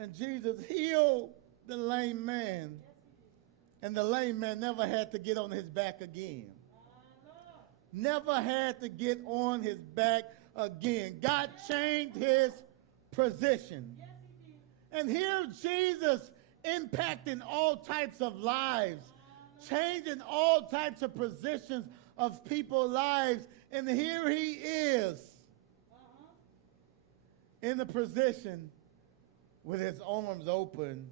And Jesus healed the lame man. And the lame man never had to get on his back again. Never had to get on his back again. God changed his position. And here Jesus impacting all types of lives, changing all types of positions of people's lives. And here he is in the position with his arms open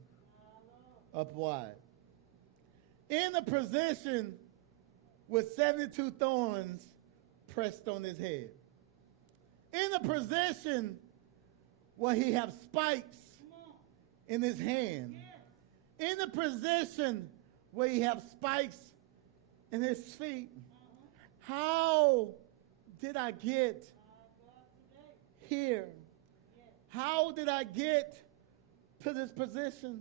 up wide. In a position with 72 thorns pressed on his head. In a position where he have spikes in his hand. In a position where he have spikes in his feet. How did I get here? How did I get to this position?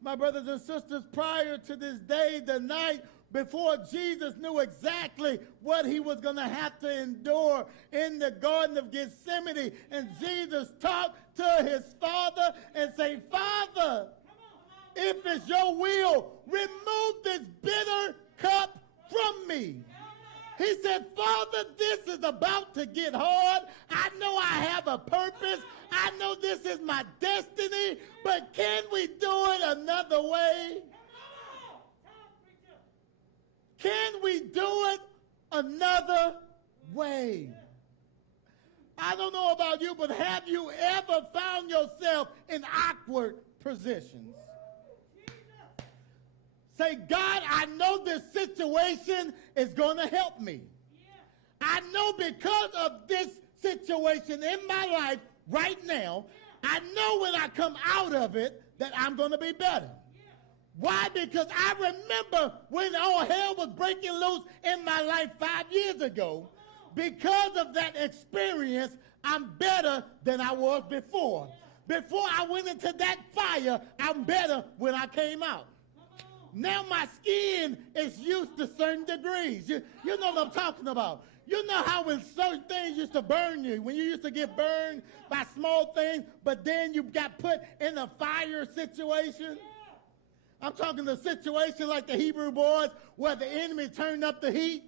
My brothers and sisters, prior to this day, the night before Jesus knew exactly what he was going to have to endure in the Garden of Gethsemane, and Jesus talked to his Father and said, Father, if it's your will, remove this bitter cup from me. He said, Father, this is about to get hard. I know I have a purpose. I know this is my destiny, but can we do it another way? Can we do it another way? I don't know about you, but have you ever found yourself in awkward positions? Say, God, I know this situation is going to help me. I know because of this situation in my life right now, I know when I come out of it that I'm going to be better. Why? Because I remember when all hell was breaking loose in my life 5 years ago. Because of that experience, I'm better than I was before. Before I went into that fire, I'm better when I came out. Now my skin is used to certain degrees. You know what I'm talking about. You know how when certain things used to burn you, when you used to get burned by small things, but then you got put in a fire situation? I'm talking the situation like the Hebrew boys where the enemy turned up the heat.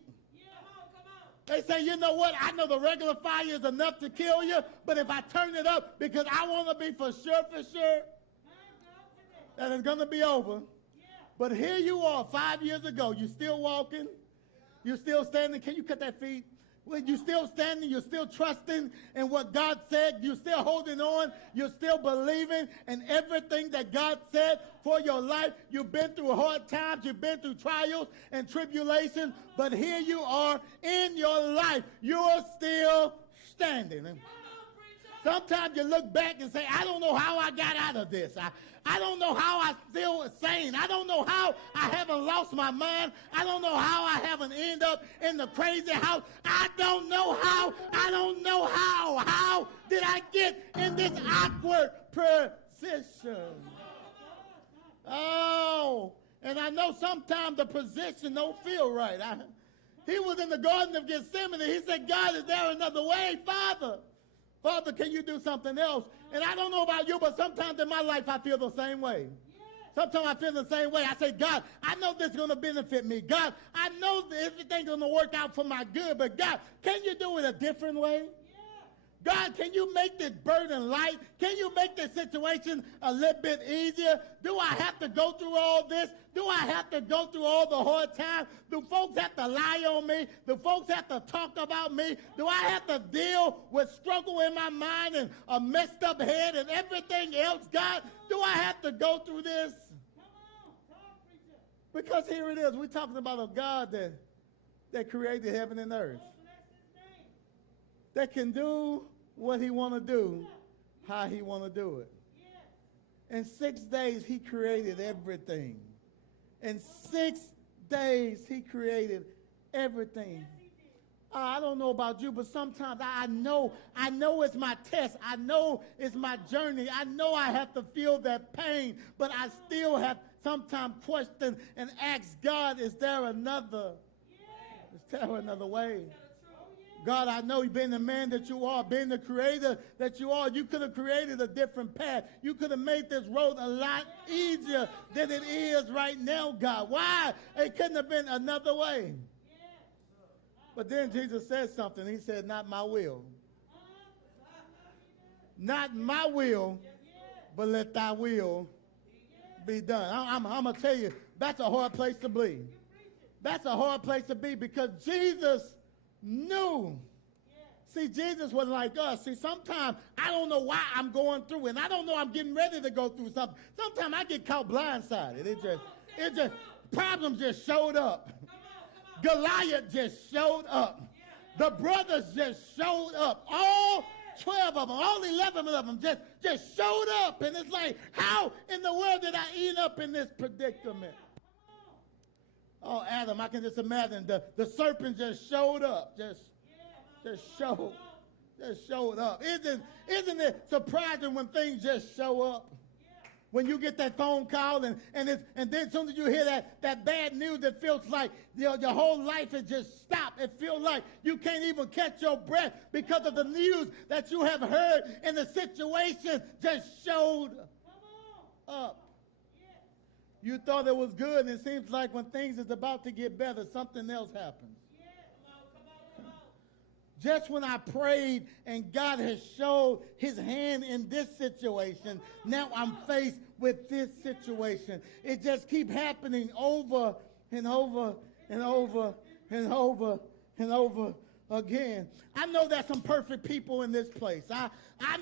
They say, you know what, I know the regular fire is enough to kill you, but if I turn it up because I want to be for sure that it's going to be over. But here you are 5 years ago. You're still walking. You're still standing. Can you cut that feet? Well, you're still standing. You're still trusting in what God said. You're still holding on. You're still believing in everything that God said for your life. You've been through hard times. You've been through trials and tribulations. But here you are in your life. You're still standing. Sometimes you look back and say, I don't know how I got out of this. I don't know how I still sane. I don't know how I haven't lost my mind. I don't know how I haven't ended up in the crazy house. I don't know how. I don't know how. How did I get in this awkward position? Oh, and I know sometimes the position don't feel right. He was in the Garden of Gethsemane. He said, God, is there another way, Father? Father, can you do something else? And I don't know about you, but sometimes in my life I feel the same way. Sometimes I feel the same way. I say, God, I know this is going to benefit me. God, I know that everything's going to work out for my good, but God, can you do it a different way? God, can you make this burden light? Can you make this situation a little bit easier? Do I have to go through all this? Do I have to go through all the hard times? Do folks have to lie on me? Do folks have to talk about me? Do I have to deal with struggle in my mind and a messed up head and everything else? God, do I have to go through this? Because here it is. We're talking about a God that created heaven and earth. That can do what he want to do, how he want to do it. In 6 days, he created everything. In 6 days, he created everything. I don't know about you, but sometimes I know it's my test. I know it's my journey. I know I have to feel that pain, but I still have sometimes question and ask God, is there another way? God, I know you've been the man that you are, being the creator that you are. You could have created a different path. You could have made this road a lot easier than it is right now, God. Why? It couldn't have been another way. But then Jesus said something. He said, not my will. Not my will, but let thy will be done. I'm going to tell you, that's a hard place to be. That's a hard place to be because Jesus knew. See, Jesus was like us. See, sometimes I don't know why I'm going through, and I don't know I'm getting ready to go through something. Sometimes I get caught blindsided. It just, problems just showed up. Goliath just showed up. The brothers just showed up. All 12 of them, all 11 of them just showed up. And it's like, how in the world did I end up in this predicament? Oh, Adam, I can just imagine the serpent just showed up, just showed up. Isn't it surprising when things just show up? When you get that phone call and then as soon as you hear that bad news, it feels like your whole life has just stopped. It feels like you can't even catch your breath because of the news that you have heard and the situation just showed up. You thought it was good, and it seems like when things is about to get better, something else happens. Just when I prayed and God has showed his hand in this situation, now I'm faced with this situation. It just keeps happening over and over and over and over and over again. I know there's some perfect people in this place. I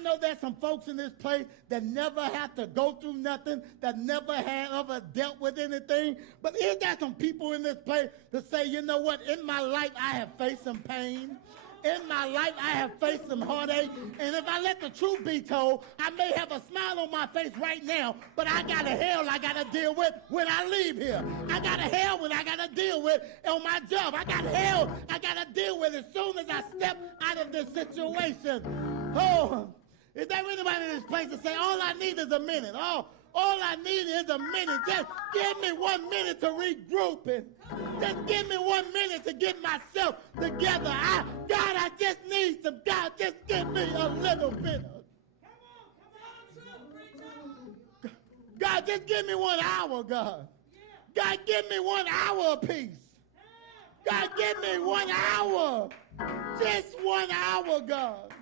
know there's some folks in this place that never have to go through nothing, that never have ever dealt with anything. But is there some people in this place to say, you know what, in my life I have faced some pain. In my life, I have faced some heartache, and if I let the truth be told, I may have a smile on my face right now, but I got a hell I got to deal with when I leave here. I got a hell when I got to deal with on my job. I got hell I got to deal with as soon as I step out of this situation. Oh, is there anybody in this place to say, all I need is a minute? All I need is a minute. Just give me 1 minute to regroup and just give me 1 minute to get myself together. God, I just need some. God, just give me a little bit. God, just give me 1 hour, God. God, give me 1 hour apiece. God, give me 1 hour. Just 1 hour, God.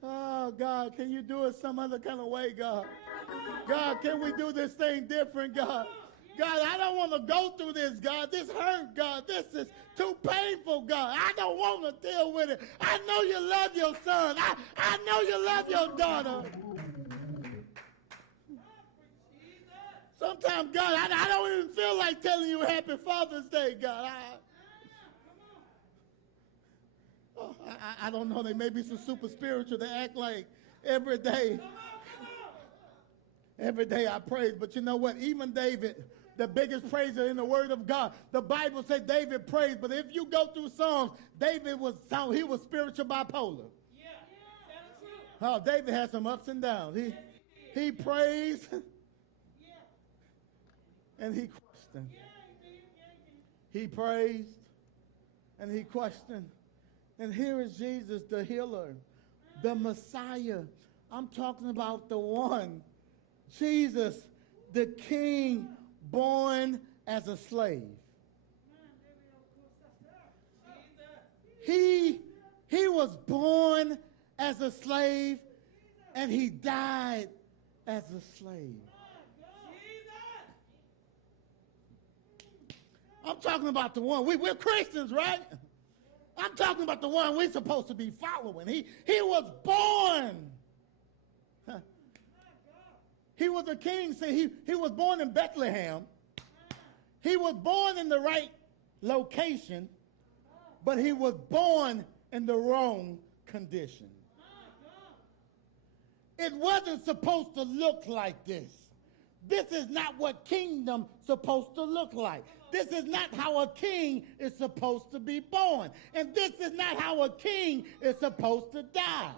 Oh, God, can you do it some other kind of way, God? God, can we do this thing different, God? God, I don't want to go through this, God. This hurt, God. This is too painful, God. I don't want to deal with it. I know you love your son. I know you love your daughter. Sometimes, God, I don't even feel like telling you Happy Father's Day, God. I don't know. They may be some super spiritual. They act like every day I praise. But you know what? Even David, the biggest praiser in the Word of God, the Bible said David praised. But if you go through Psalms, David was spiritual bipolar. Oh, David had some ups and downs. He praised and he questioned. He praised and he questioned. And here is Jesus, the healer, the Messiah. I'm talking about the one, Jesus, the King, born as a slave. He was born as a slave, and he died as a slave. I'm talking about the one. We're Christians, right? I'm talking about the one we're supposed to be following. He was born. He was a king. See, he was born in Bethlehem. He was born in the right location, but he was born in the wrong condition. It wasn't supposed to look like this. This is not what kingdom's supposed to look like. This is not how a king is supposed to be born. And this is not how a king is supposed to die.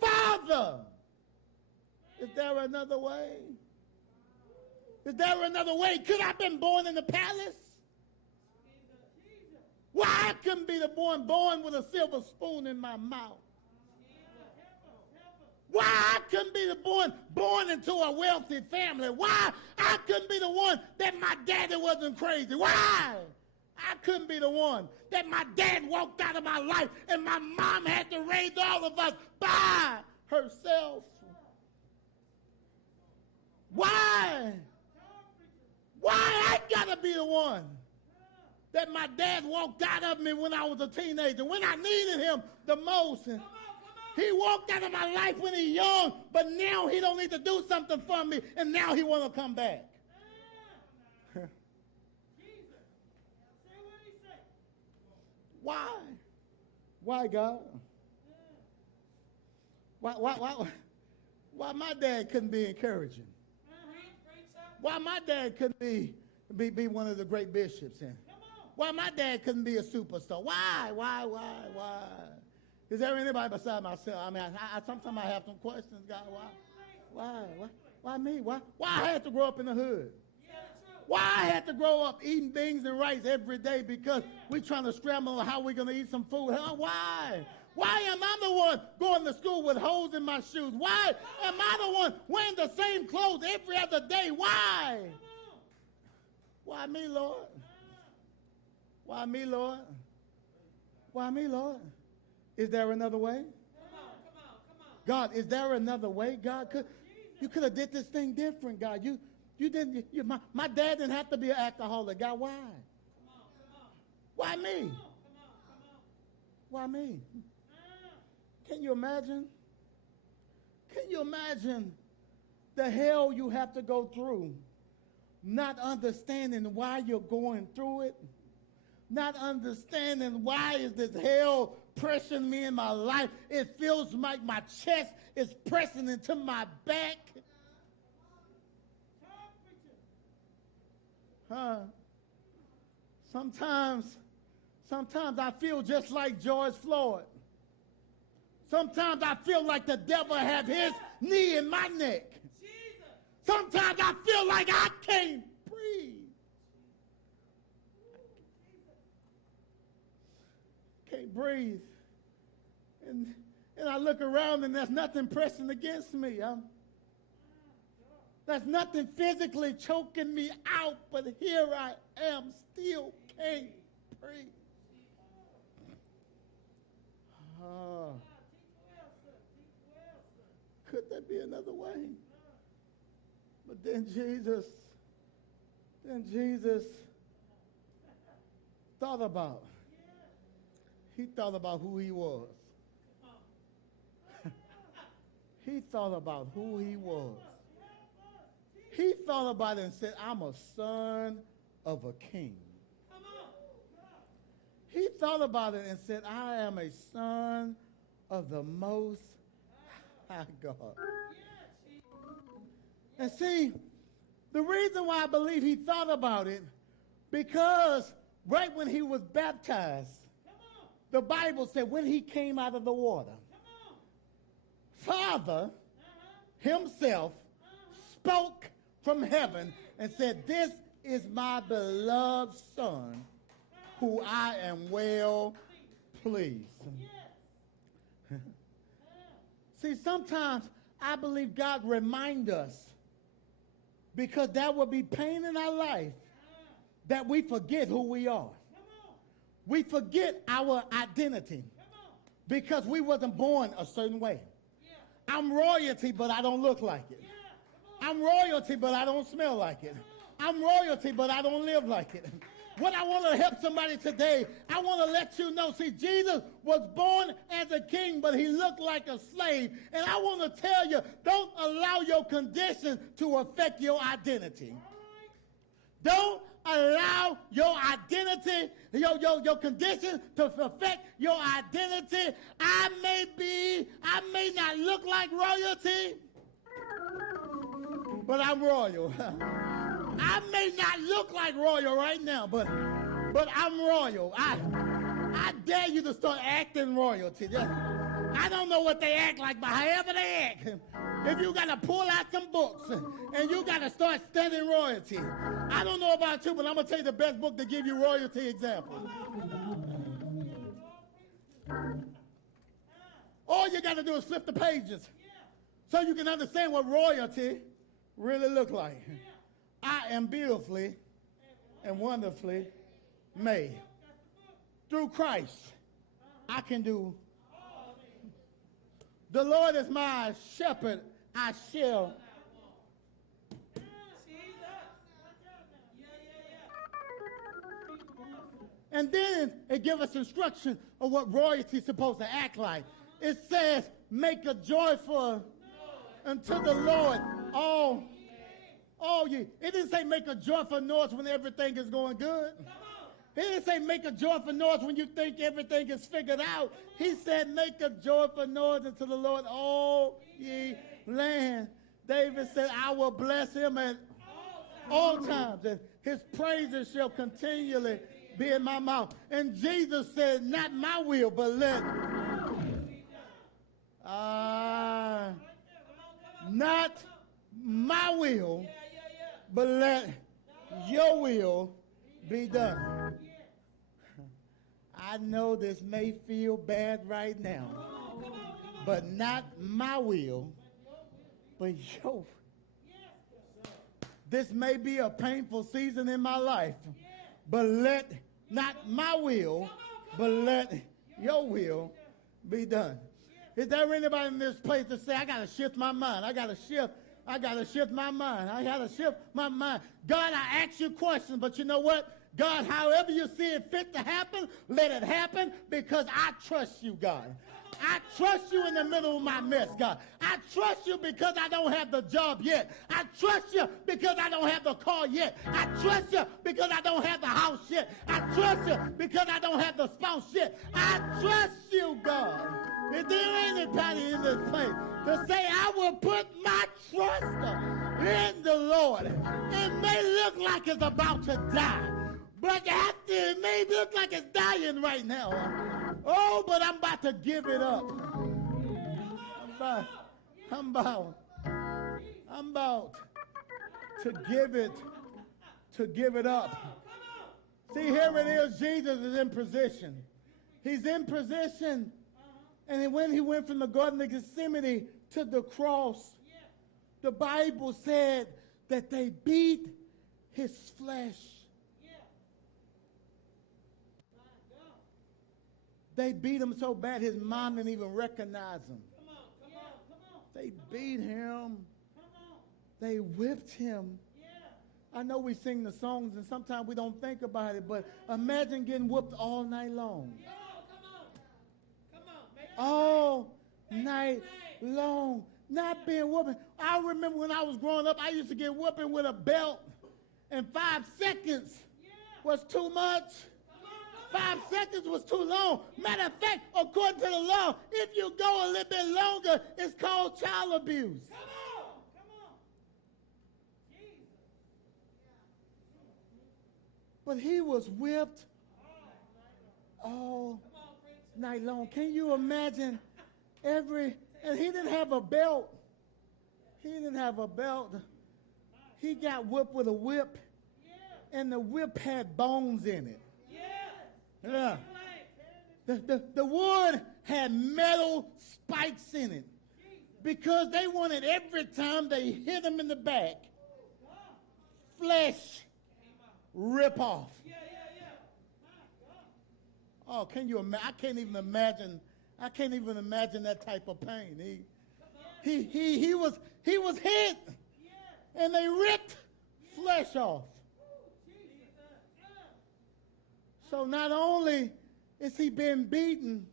Father, is there another way? Is there another way? Could I have been born in the palace? Why I couldn't be the one born with a silver spoon in my mouth? Why I couldn't be the born into a wealthy family? Why I couldn't be the one that my daddy wasn't crazy? Why I couldn't be the one that my dad walked out of my life and my mom had to raise all of us by herself? Why? Why I gotta be the one that my dad walked out of me when I was a teenager, when I needed him the most? And he walked out of my life when he was young, but now he don't need to do something for me, and now he want to come back. Why? Why, God? Why my dad couldn't be encouraging? Why my dad couldn't be one of the great bishops? And why my dad couldn't be a superstar? Why? Is there anybody beside myself? I mean, sometimes I have some questions, God. Why me? Why I had to grow up in the hood? Why I had to grow up eating beans and rice every day because we're trying to scramble how we're going to eat some food? Why? Why am I the one going to school with holes in my shoes? Why am I the one wearing the same clothes every other day? Why? Why me, Lord? Why me, Lord? Why me, Lord? Is there another way? Come on. God, is there another way? God, you could have did this thing different, God. You didn't. My dad didn't have to be an alcoholic. God, why? Why me? Why me? Can you imagine? Can you imagine the hell you have to go through, not understanding why you're going through it, not understanding why is this hell pressing me in my life? It feels like my chest is pressing into my back. Sometimes I feel just like George Floyd. Sometimes I feel like the devil have his knee in my neck. Sometimes I feel like I can't breathe. Can't breathe. And I look around and there's nothing pressing against me. There's nothing physically choking me out, but here I am, still can't breathe. Could there be another way? But then Jesus thought about who he was. He thought about who he was. He thought about it and said, I'm a son of a king. He thought about it and said, I am a son of the Most High God. And see, the reason why I believe he thought about it, because right when he was baptized, the Bible said when he came out of the water, Father himself spoke from heaven and said, this is my beloved son who I am well pleased. See, sometimes I believe God reminds us, because there will be pain in our life, that we forget who we are. We forget our identity because we wasn't born a certain way. I'm royalty, but I don't look like it. I'm royalty, but I don't smell like it. I'm royalty, but I don't live like it. What I want to help somebody today, I want to let you know, see, Jesus was born as a king, but he looked like a slave. And I want to tell you, don't allow your condition to affect your identity. Don't allow your identity, your condition to affect your identity. I may not look like royalty, but I'm royal. I may not look like royal right now, but I'm royal. I dare you to start acting royalty. I don't know what they act like, but however they act, if you got to pull out some books and you got to start studying royalty, I don't know about you, but I'm going to tell you the best book to give you royalty examples. All you got to do is flip the pages so you can understand what royalty really look like. I am beautifully and wonderfully made. Through Christ, I can do. The Lord is my shepherd, I shall. And then it gives us instruction of what royalty is supposed to act like. It says, make a joyful unto the Lord all ye. It didn't say make a joyful noise when everything is going good. He didn't say make a joyful noise when you think everything is figured out. He said make a joyful noise unto the Lord all ye land. David said, I will bless him at all times, and his praises shall continually be in my mouth. And Jesus said, not my will, but let not my will, but let your will be done. I know this may feel bad right now, but not my will, but your. This may be a painful season in my life, but let not my will, but let your will be done. Is there anybody in this place to say, I got to shift my mind? I got to shift my mind. I got to shift my mind. God, I ask you questions, but you know what? God, however you see it fit to happen, let it happen, because I trust you, God. I trust you in the middle of my mess, God. I trust you because I don't have the job yet. I trust you because I don't have the car yet. I trust you because I don't have the house yet. I trust you because I don't have the spouse yet. I trust you, God. Is there anybody in this place to say, I will put my trust in the Lord? It may look like it's about to die, but after it may look like it's dying right now. Oh, but I'm about to give it up. I'm about to give it up. See, here it is. Jesus is in position. He's in position. And when he went from the Garden of Gethsemane to the cross, the Bible said that they beat his flesh. They beat him so bad his mom didn't even recognize him. They beat him. They whipped him. I know we sing the songs and sometimes we don't think about it, but imagine getting whooped all night long. All night long. Not being whooped. I remember when I was growing up, I used to get whooping with a belt, and 5 seconds was too much. 5 seconds was too long. Matter of fact, according to the law, if you go a little bit longer, it's called child abuse. Come on. Jesus. But he was whipped all night long. Can you imagine and he didn't have a belt. He got whipped with a whip, and the whip had bones in it. Yeah. The wood had metal spikes in it because they wanted every time they hit him in the back, flesh rip off. Oh, can you imagine? I can't even imagine that type of pain. He was hit, and they ripped flesh off. So not only is he being beaten,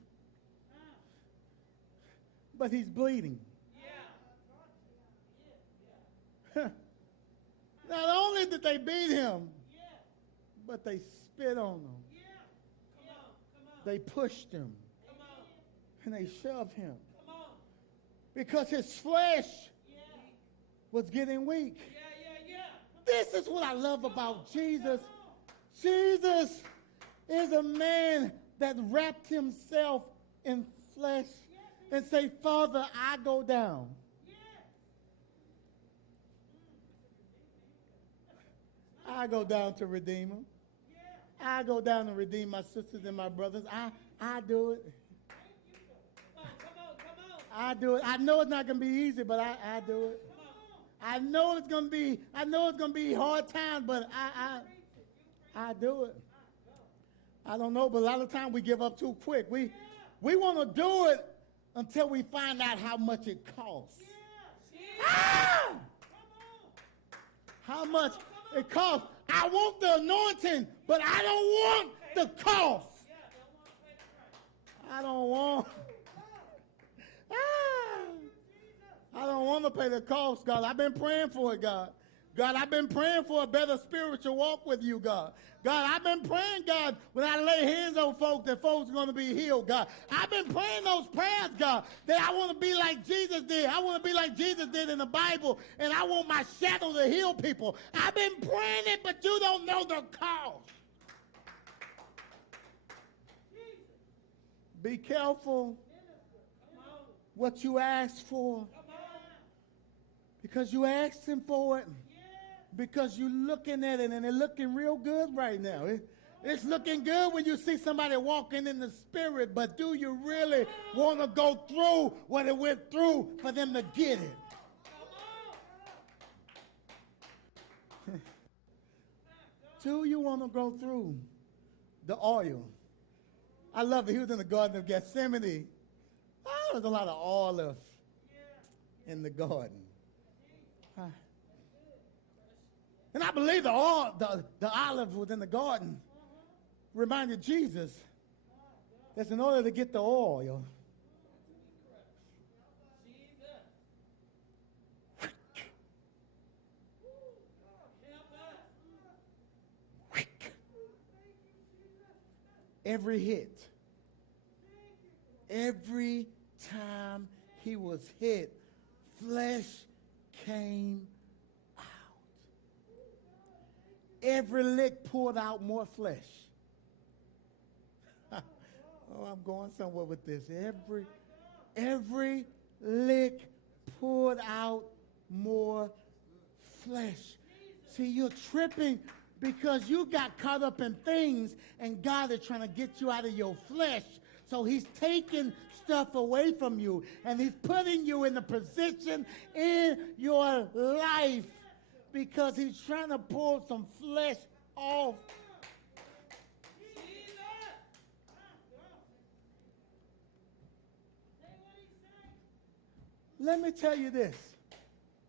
but he's bleeding. Not only did they beat him, but they spit on him. They pushed him. And they shoved him. Because his flesh was getting weak. This is what I love about Jesus. Jesus is a man that wrapped himself in flesh. and say, Father, I go down. I go down to redeem them. I go down and redeem my sisters and my brothers. I do it. I do it. I know it's not going to be easy, but I do it. I know it's going to be hard times, but I do it. I don't know, but a lot of times we give up too quick. We want to do it until we find out how much it costs. Ah! How much it costs. I want the anointing, but I don't want the cost. I don't want. I don't want to pay the cost, God. I've been praying for it, God. God, I've been praying for a better spiritual walk with you, God. God, I've been praying, God, when I lay hands on folks, that folks are going to be healed, God. I've been praying those prayers, God, that I want to be like Jesus did. I want to be like Jesus did in the Bible, and I want my shadow to heal people. I've been praying it, but you don't know the cost. Be careful what you ask for, because you asked him for it. Because you're looking at it and it's looking real good right now. It's looking good when you see somebody walking in the spirit, but do you really want to go through what it went through for them to get it? Do you want to go through the oil? I love it. He was in the Garden of Gethsemane. Oh, there's a lot of olive in the garden. And I believe the olive was in the garden reminded Jesus that in order to get the oil, every hit, every time he was hit, flesh came. Every lick poured out more flesh. Oh, I'm going somewhere with this. Every lick poured out more flesh. See, you're tripping because you got caught up in things, and God is trying to get you out of your flesh. So he's taking stuff away from you, and he's putting you in a position in your life because he's trying to pull some flesh off. Let me tell you this.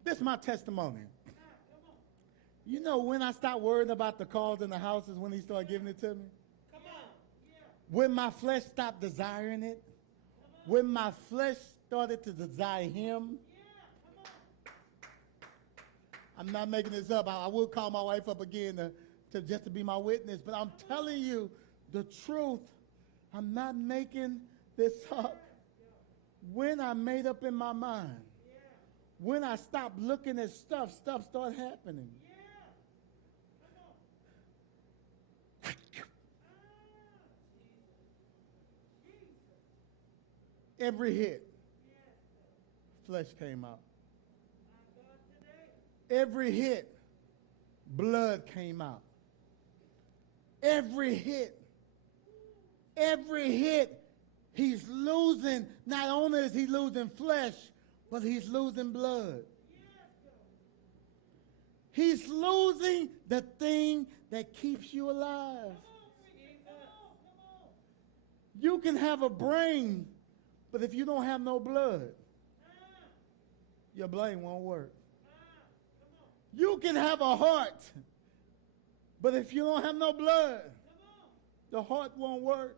This is my testimony. You know when I stopped worrying about the cars and the houses, when he started giving it to me? When my flesh stopped desiring it. When my flesh started to desire him. I'm not making this up. I will call my wife up again to just to be my witness. But I'm telling you the truth. I'm not making this up. When I made up in my mind, when I stopped looking at stuff started happening. Every hit, flesh came out. Every hit, blood came out. Every hit, he's losing, not only is he losing flesh, but he's losing blood. He's losing the thing that keeps you alive. You can have a brain, but if you don't have no blood, your brain won't work. You can have a heart, but if you don't have no blood, the heart won't work.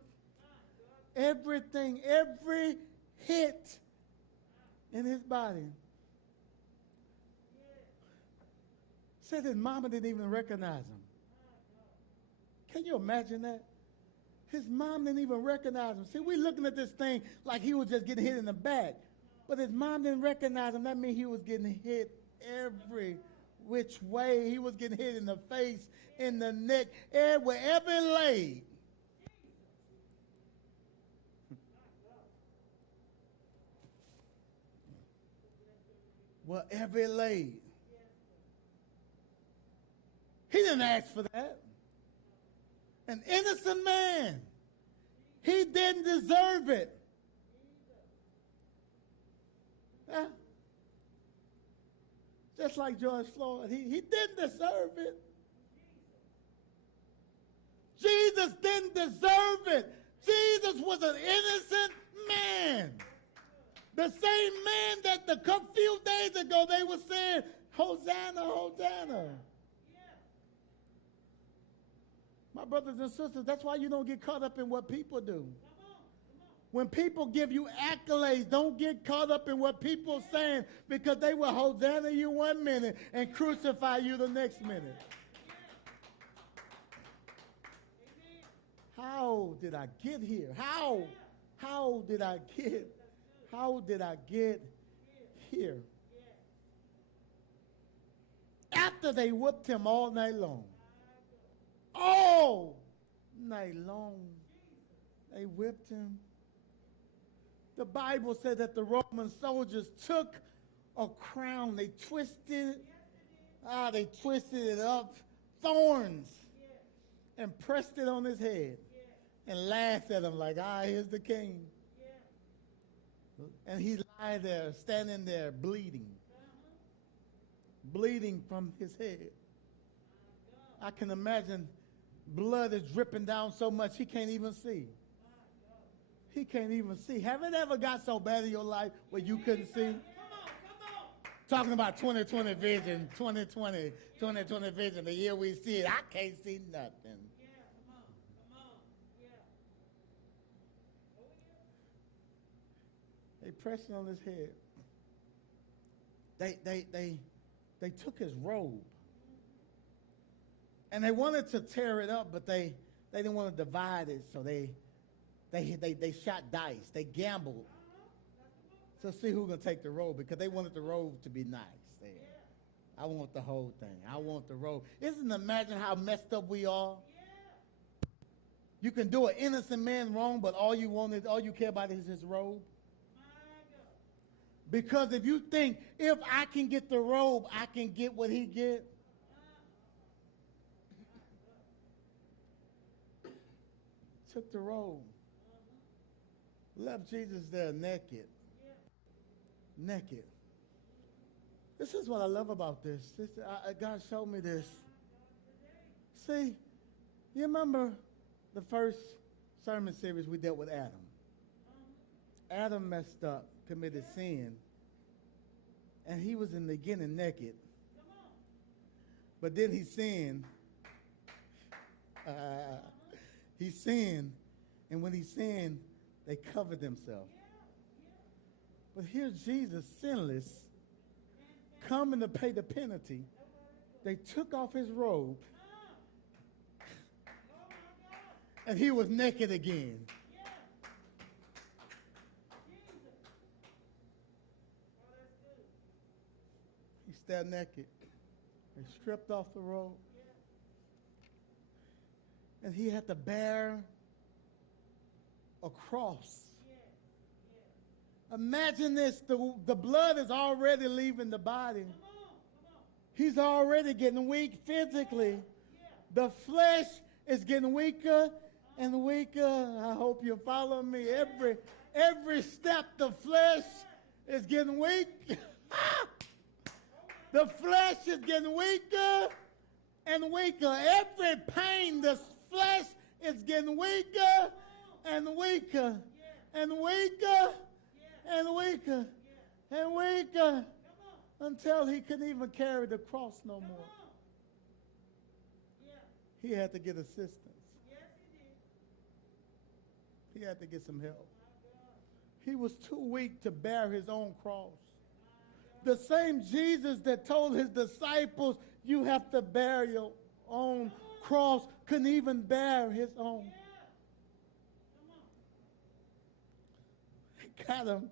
Everything, every hit in his body. Said his mama didn't even recognize him. Can you imagine that? His mom didn't even recognize him. See, we're looking at this thing like he was just getting hit in the back. But his mom didn't recognize him. That means he was getting hit every which way. He was getting hit in the face, in the neck, wherever it laid. wherever laid. He didn't ask for that. An innocent man. He didn't deserve it. Yeah. Just like George Floyd, he didn't deserve it. Jesus didn't deserve it. Jesus was an innocent man. The same man that a few days ago they were saying, Hosanna, Hosanna. My brothers and sisters, that's why you don't get caught up in what people do. When people give you accolades, don't get caught up in what people are saying, because they will Hosanna you one minute and crucify you the next minute. How did I get here? How did I get here? After they whipped him all night long. All night long, they whipped him. The Bible said that the Roman soldiers took a crown, they twisted it up, thorns, and pressed it on his head, and laughed at him like, here's the king. And he lied there, standing there, bleeding from his head. I can imagine blood is dripping down so much he can't even see. He can't even see. Have it ever got so bad in your life where you couldn't see? Come on. Talking about 2020 vision, 2020 vision, the year we see it, I can't see nothing. Yeah, come on. Yeah. They pressed it on his head. They took his robe. And they wanted to tear it up, but they didn't want to divide it, so they shot dice. They gambled to see who's going to take the robe, because they wanted the robe to be nice. I want the whole thing. I want the robe. Isn't it imagine how messed up we are? You can do an innocent man wrong, but all you care about is his robe. Because if you think, if I can get the robe, I can get what he get. Took the robe. Left Jesus there naked. Naked. This is what I love about this. God showed me this. See, you remember the first sermon series we dealt with Adam. Adam messed up, committed sin, and he was in the beginning naked. But then he sinned. He sinned, and when he sinned, they covered themselves. But here's Jesus, sinless, coming to pay the penalty. They took off his robe, and he was naked again. He stayed naked. They stripped off the robe. And he had to bear a cross. Imagine this, the blood is already leaving the body. He's already getting weak physically. The flesh is getting weaker and weaker. I hope you follow me. Every step, the flesh is getting weak. The flesh is getting weaker and weaker. Every pain, the flesh is getting weaker and weaker and weaker and weaker and weaker until he couldn't even carry the cross no more. He had to get assistance. He had to get some help. He was too weak to bear his own cross. The same Jesus that told his disciples, you have to bear your own cross, couldn't even bear his own. Got him.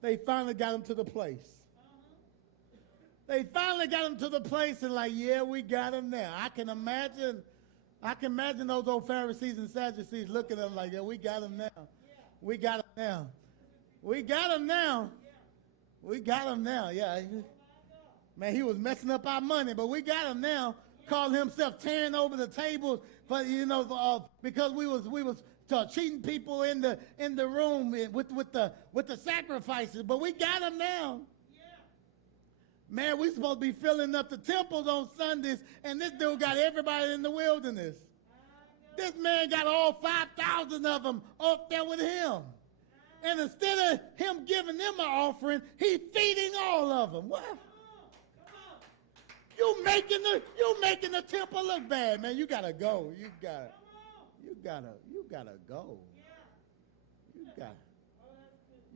They finally got him to the place. They finally got him to the place and like, yeah, we got him now. I can imagine those old Pharisees and Sadducees looking at him like, yeah, we got him now. We got him now. We got him now. We got him now. Yeah. Man, he was messing up our money, but we got him now. Calling himself tearing over the tables, but because we was cheating people in the room with the sacrifices. But we got him now. Man, we supposed to be filling up the temples on Sundays, and this dude got everybody in the wilderness. This man got all 5,000 of them up there with him. And instead of him giving them an offering, he's feeding all of them. What? You making the temple look bad, man. You gotta go. You gotta go.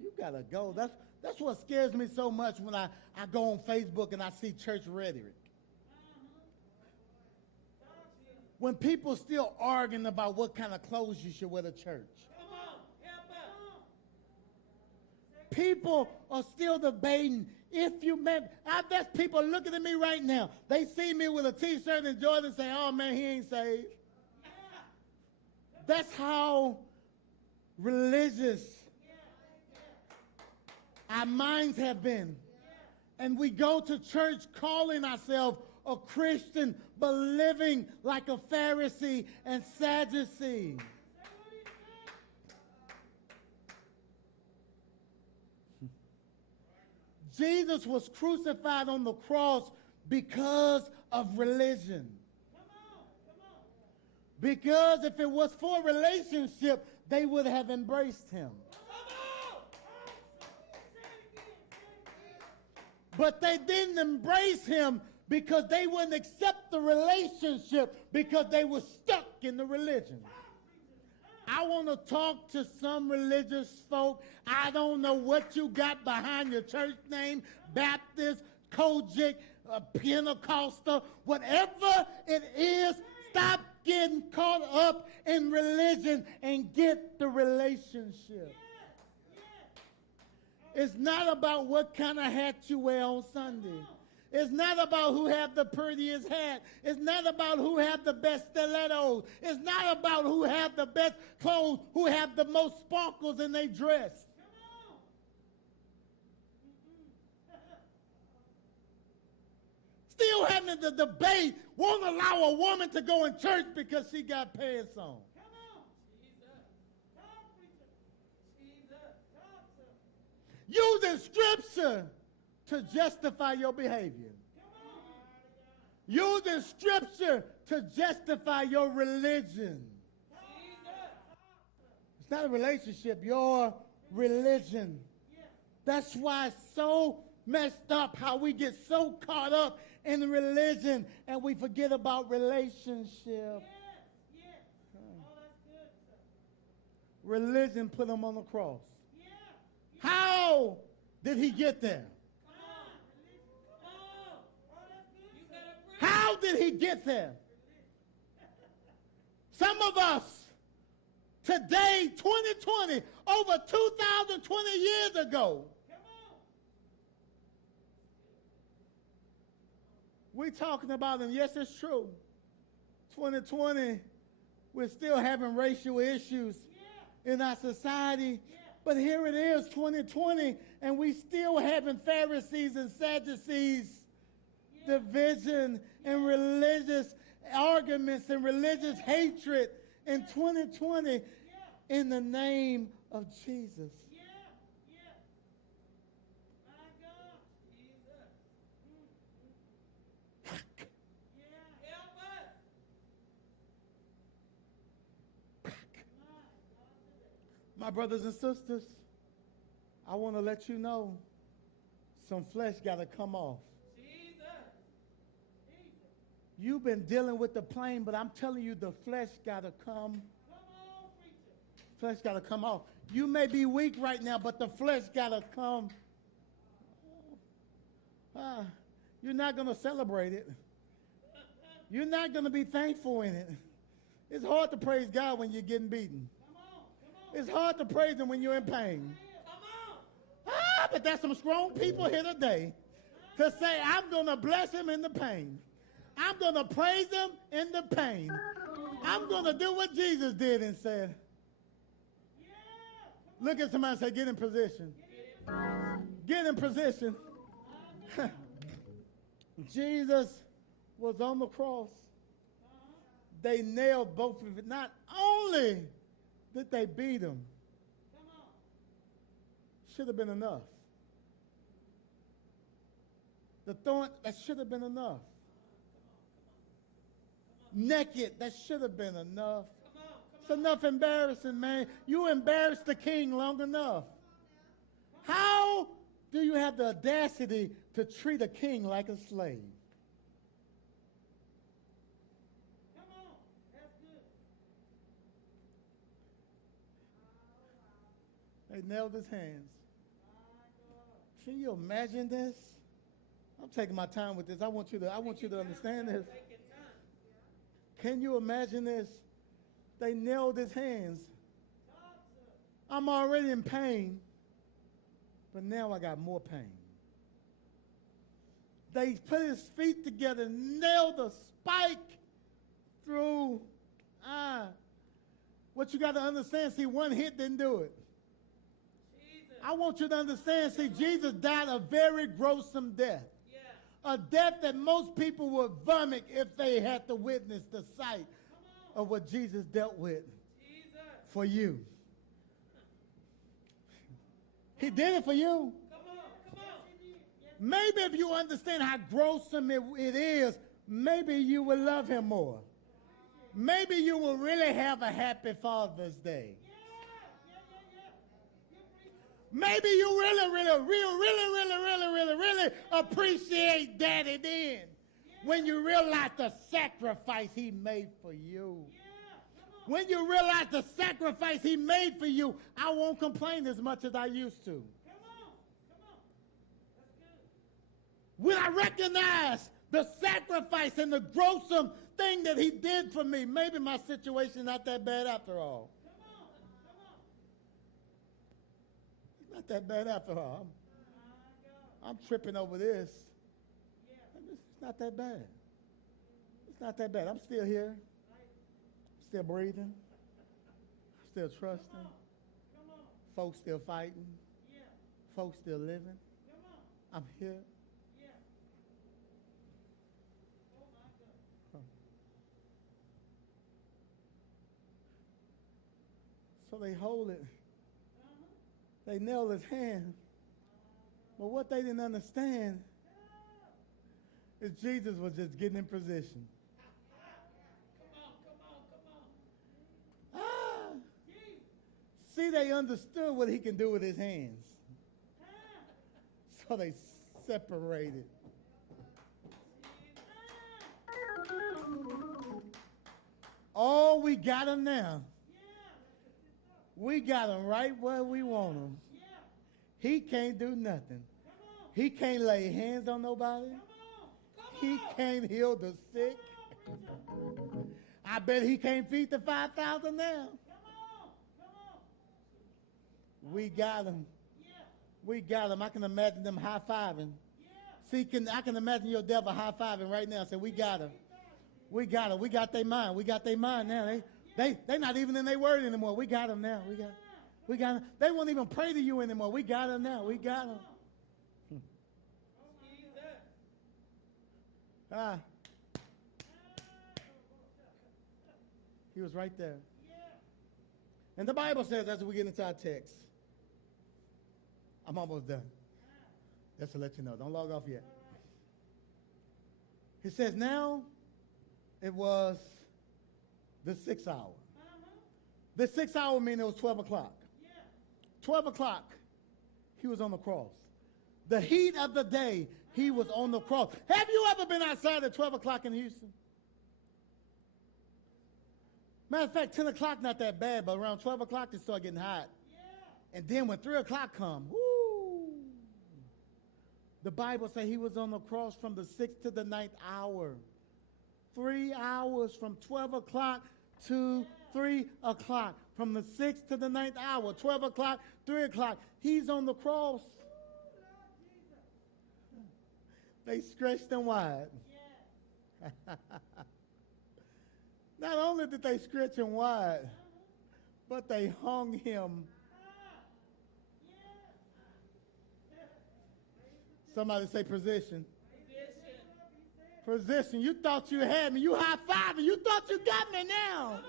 You gotta go. That's what scares me so much when I go on Facebook and I see church rhetoric. When people still arguing about what kind of clothes you should wear to church. People are still debating if you met. I bet people looking at me right now. They see me with a T-shirt and Jordan and say, oh, man, he ain't saved. That's how religious our minds have been. And we go to church calling ourselves a Christian, but living like a Pharisee and Sadducee. Jesus was crucified on the cross because of religion. Because if it was for relationship, they would have embraced him. But they didn't embrace him because they wouldn't accept the relationship because they were stuck in the religion. I want to talk to some religious folk. I don't know what you got behind your church name, Baptist, Kojic, Pentecostal, whatever it is, stop getting caught up in religion and get the relationship. It's not about what kind of hat you wear on Sunday. It's not about who have the prettiest hat. It's not about who have the best stilettos. It's not about who have the best clothes, who have the most sparkles in their dress. Still having the debate, won't allow a woman to go in church because she got pants on. Using scripture to justify your behavior. Using scripture to justify your religion. It's not a relationship, your religion. That's why it's so messed up how we get so caught up in religion and we forget about relationship. Religion put him on the cross. How did he get there? How did he get there? Some of us today, 2020, over 2,020 years ago, we're talking about, and yes, it's true, 2020, we're still having racial issues in our society. But here it is, 2020, and we still having Pharisees and Sadducees, division and religious arguments and religious hatred in 2020 in the name of Jesus. My brothers and sisters, I want to let you know some flesh got to come off. You've been dealing with the plane, but I'm telling you the flesh got to come. Flesh got to come off. You may be weak right now, but the flesh got to come. You're not going to celebrate it. You're not going to be thankful in it. It's hard to praise God when you're getting beaten. It's hard to praise him when you're in pain. But there's some strong people here today to say, I'm going to bless him in the pain. I'm going to praise him in the pain. I'm going to do what Jesus did and said. Look at somebody and say, get in position. Get in position. Jesus was on the cross. They nailed both of it. Not only did they beat him, should have been enough. The thorn, that should have been enough. Naked, that should have been enough. It's enough embarrassing, man. You embarrassed the king long enough. How do you have the audacity to treat a king like a slave? Come on, that's good. They nailed his hands. Can you imagine this? I'm taking my time with this. I want you to understand this. Can you imagine this? They nailed his hands. I'm already in pain, but now I got more pain. They put his feet together, nailed a spike through. What you got to understand, see, one hit didn't do it. Jesus. I want you to understand, see, Jesus died a very gruesome death. A death that most people would vomit if they had to witness the sight of what Jesus dealt with for you. He did it for you. Maybe if you understand how gruesome it is, maybe you will love him more. Maybe you will really have a happy Father's Day. Maybe you really appreciate Daddy then when you realize the sacrifice he made for you. When you realize the sacrifice he made for you, I won't complain as much as I used to. When I recognize the sacrifice and the gruesome thing that he did for me, maybe my situation not that bad after all. Not that bad after all. I'm tripping over this. It's not that bad. It's not that bad. I'm still here. Still breathing. Still trusting. Folks still fighting. Folks still living. I'm here. So they hold it. They nailed his hand. But what they didn't understand is Jesus was just getting in position. See, they understood what he can do with his hands. So they separated. Oh, we got him now. We got him right where we want him. He can't do nothing. He can't lay hands on nobody. He can't heal the sick. I bet he can't feed the 5,000 now. We got him. We got him. I can imagine them high-fiving. See, I can imagine your devil high-fiving right now. Say, we got him. We got him. We got their mind. We got their mind now. They not even in their word anymore. We got them now. We got them. They won't even pray to you anymore. We got them now. We got them. He was right there. And the Bible says, as we get into our text, I'm almost done. Just to let you know. Don't log off yet. He says, now it was the 6th hour. The 6th hour means it was 12 o'clock. 12 o'clock, he was on the cross. The heat of the day, he was on the cross. Have you ever been outside at 12 o'clock in Houston? Matter of fact, 10 o'clock not that bad, but around 12 o'clock it started getting hot. And then when 3 o'clock come, whoo, the Bible says he was on the cross from the 6th to the 9th hour. 3 hours from 12 o'clock to 3 o'clock. From the 6th to the 9th hour. 12 o'clock, 3 o'clock. He's on the cross. They stretched him wide. Not only did they stretch him wide, but they hung him. Somebody say position. Position. You thought you had me. You high-fiving. You thought you got me now.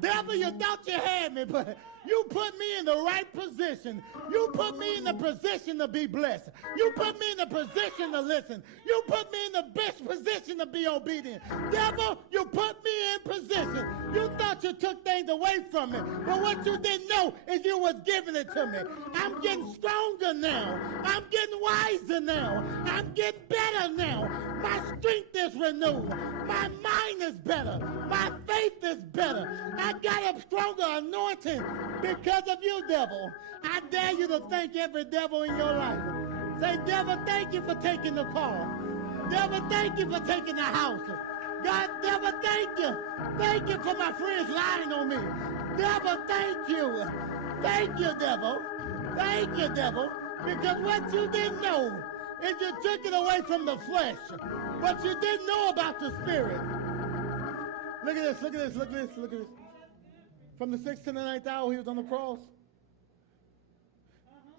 Devil, you thought you had me, but you put me in the right position. You put me in the position to be blessed. You put me in the position to listen. You put me in the best position to be obedient. Devil, you put me in position. You thought you took things away from me, but what you didn't know is you was giving it to me. I'm getting stronger now. I'm getting wiser now. I'm getting better now. My strength is renewed. My mind is better. My faith is better. I got a stronger anointing because of you, devil. I dare you to thank every devil in your life. Say, devil, thank you for taking the car. Devil, thank you for taking the house. God, devil, thank you. Thank you for my friends lying on me. Devil, thank you. Thank you, devil. Thank you, devil. Because what you didn't know is you took it away from the flesh. What you didn't know about the spirit. Look at this, look at this, look at this, look at this. From the 6th to the 9th hour, he was on the cross.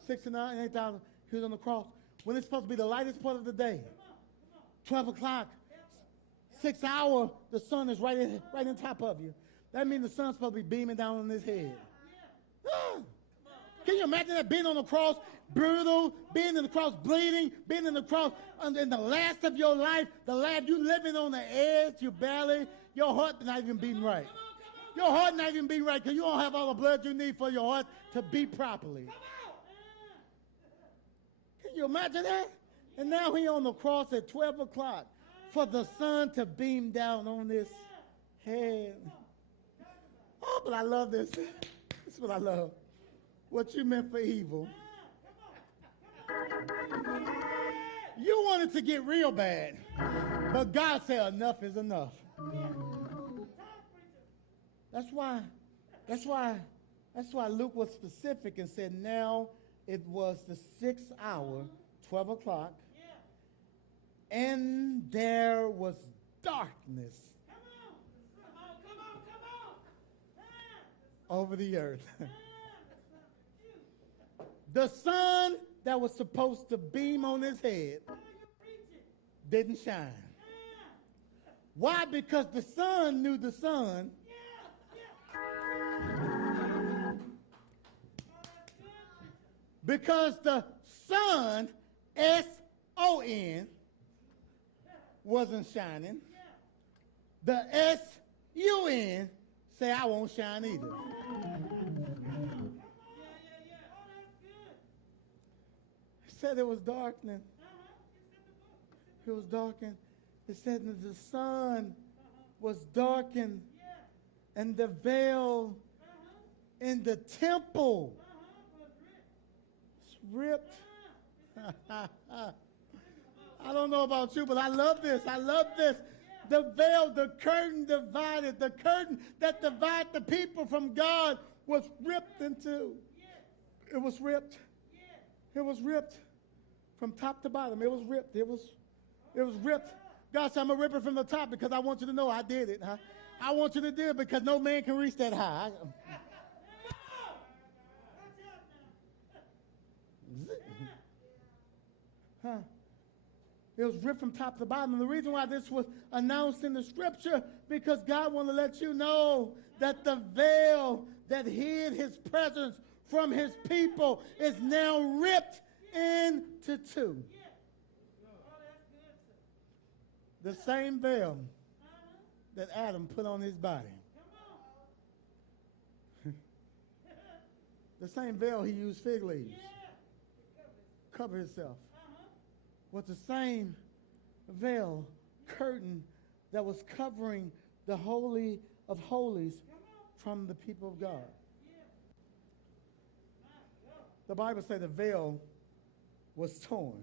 6th to the 9th hour, he was on the cross. When it's supposed to be the lightest part of the day. 12 o'clock, 6th hour, the sun is right in top of you. That means the sun's supposed to be beaming down on his head. Can you imagine that, being on the cross, brutal, being in the cross, bleeding, being in the cross in the last of your life, the life you living on the edge, you barely, your heart not even beating right. Your heart not even beating right because you don't have all the blood you need for your heart to beat properly. Can you imagine that? And now he on the cross at 12 o'clock for the sun to beam down on his head. Oh, but I love this. This is what I love. What you meant for evil. You wanted to get real bad, but God said enough is enough. That's why Luke was specific and said now it was the 6th hour, 12 o'clock, and there was darkness over the earth. The sun that was supposed to beam on his head didn't shine. Why? Because the sun knew the sun. Because the sun, S-O-N, wasn't shining. The S-U-N say, I won't shine either. Said it was darkening. It was darkened. It said that the sun was darkened and the veil in the temple was ripped. I don't know about you, but I love this. I love this. The veil, the curtain divided, the curtain that divided the people from God was ripped in two. It was ripped. It was ripped. From top to bottom, it was ripped. It was ripped. God said, I'm going to rip it from the top because I want you to know I did it. Huh? I want you to do it because no man can reach that high. Huh? It was ripped from top to bottom. And the reason why this was announced in the scripture, because God wanted to let you know that the veil that hid his presence from his people is now ripped into two. The same veil that Adam put on his body. The same veil he used fig leaves. Cover himself. Was the same veil, curtain that was covering the Holy of Holies from the people of God. The Bible says the veil was torn.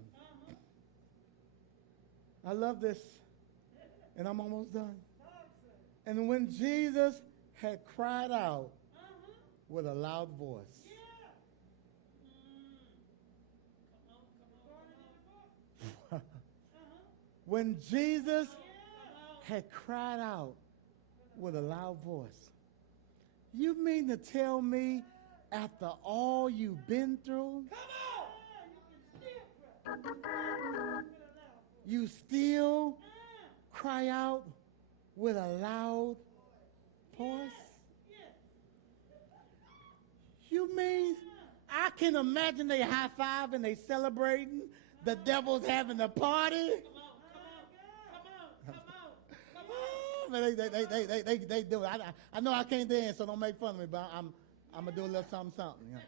I love this, and I'm almost done. And when Jesus had cried out with a loud voice, when Jesus had cried out with a loud voice, you mean to tell me after all you've been through, you still cry out with a loud voice? You mean I can imagine they high five and they celebrating, the devil's having a party? Oh, man, they do it. I know I can't dance, so don't make fun of me, but I'm gonna do a little something. You know?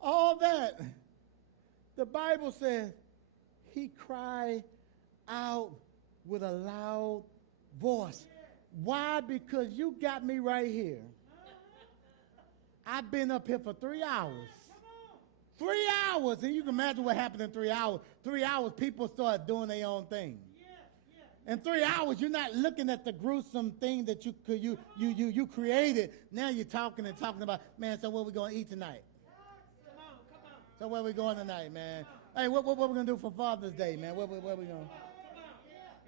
All that, the Bible says, he cried out with a loud voice. Why? Because you got me right here. I've been up here for 3 hours. 3 hours, and you can imagine what happened in 3 hours. 3 hours, people start doing their own thing. In 3 hours, you're not looking at the gruesome thing that you created. Now you're talking about, man, so what we going to eat tonight? So where we going tonight, man? Hey, what we going to do for Father's Day, man? What we going to do?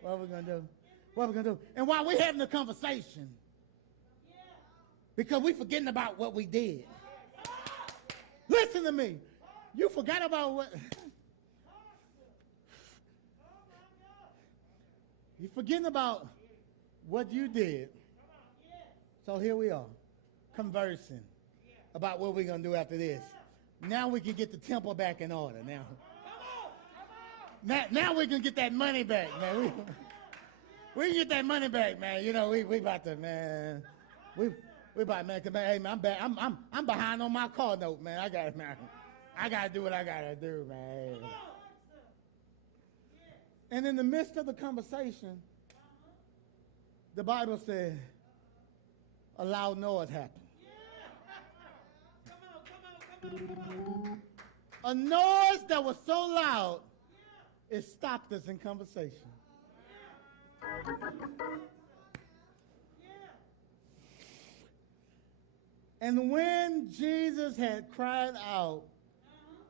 What we going to do? What we going to do? And while we're having a conversation, because we forgetting about what we did. Listen to me. You forgot about what... You're forgetting about what you did. So here we are, conversing about what we're going to do after this. Now we can get the temple back in order. Now we can get that money back, man. We can get that money back, man. You know, we about to, man. We about, man, hey, man, I'm back. I'm behind on my car note, man. I got to do what I got to do, man. And in the midst of the conversation, the Bible said a loud noise happened. A noise that was so loud, it stopped us in conversation. And when Jesus had cried out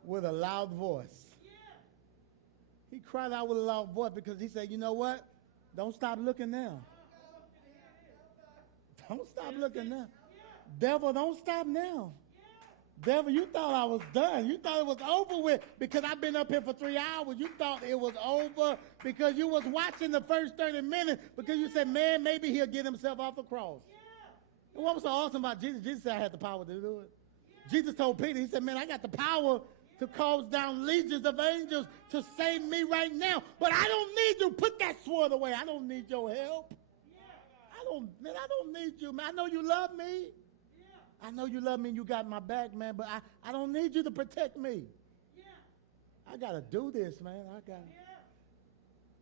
with a loud voice, he cried out with a loud voice because he said, you know what? Don't stop looking now. Don't stop looking now. Devil, don't stop now. Devil, you thought I was done. You thought it was over with because I've been up here for 3 hours. You thought it was over because you was watching the first 30 minutes because you said, man, maybe he'll get himself off the cross. And what was so awesome about Jesus? Jesus said I had the power to do it. Jesus told Peter, he said, man, I got the power to cause down legions of angels to save me right now. But I don't need you. Put that sword away. I don't need your help. I don't need you, man. I know you love me. I know you love me and you got my back, man, but I don't need you to protect me. I got to do this, man.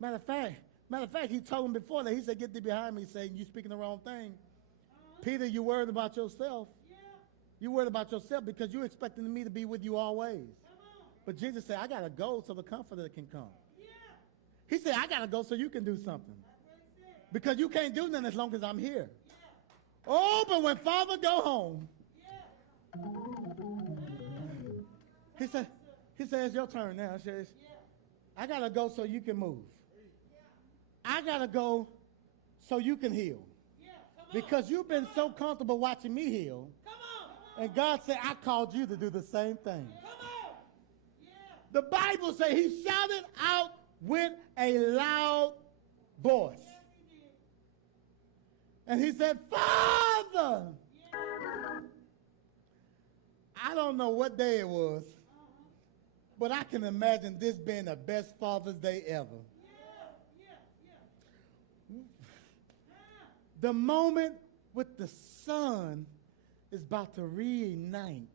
Matter of fact, he told him before that. He said, get thee behind me, saying, you speaking the wrong thing. Peter, you worried about yourself. You worried about yourself because you're expecting me to be with you always. But Jesus said, I got to go so the comforter can come. He said, I got to go so you can do something. Because you can't do nothing as long as I'm here. Oh, but when Father go home, he said, it's your turn now. He says, I got to go so you can move. I got to go so you can heal. Because you've been so comfortable watching me heal. And God said, I called you to do the same thing. The Bible says he shouted out with a loud voice. And he said, Father! I don't know what day it was, but I can imagine this being the best Father's Day ever. The moment with the Son is about to reunite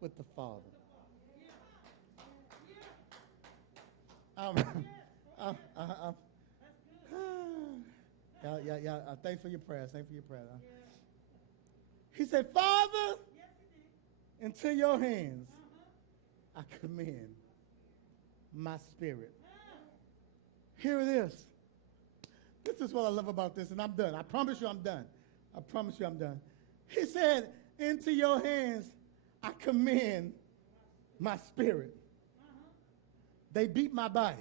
with the Father. Thanks for your prayers. Thanks for your prayers. He said, Father, into your hands I commend my spirit. Here it is. This is what I love about this, and I'm done. I promise you I'm done. I promise you I'm done. He said, into your hands I commend my spirit. They beat my body.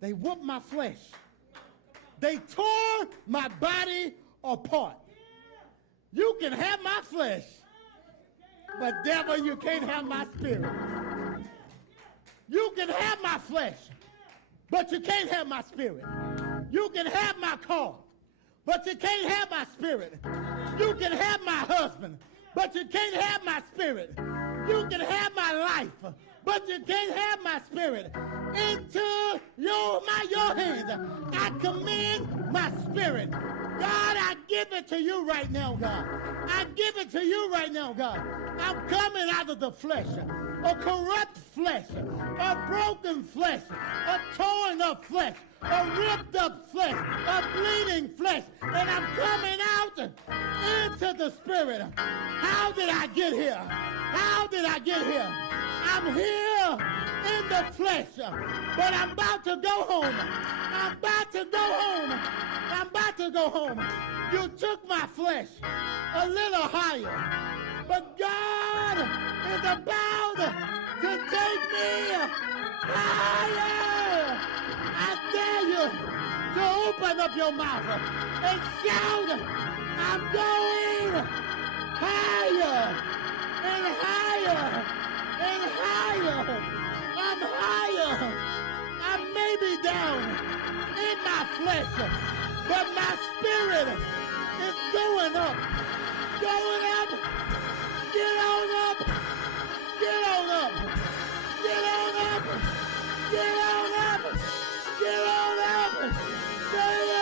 They whooped my flesh. They tore my body apart. You can have my flesh, but devil, you can't have my spirit. You can have my flesh, but you can't have my spirit. You can have my car, but you can't have my spirit. You can have my husband, but you can't have my spirit. You can have my life, but you can't have my spirit. Into your hands, I commend my spirit. God, I give it to you right now, God. I give it to you right now, God. I'm coming out of the flesh, a corrupt flesh, a broken flesh, a torn up flesh, a ripped up flesh, a bleeding flesh, and I'm coming out into the spirit. How did I get here? How did I get here? I'm here in the flesh, but I'm about to go home. I'm about to go home. I'm about to go home. You took my flesh a little higher, but God is about to take me higher. I dare you to open up your mouth and shout, I'm going higher and higher and higher. I'm higher. I may be down in my flesh, but my spirit is going up. Going up. Get on up. Get on up. Get on up. Get on up. Get on up. Say it.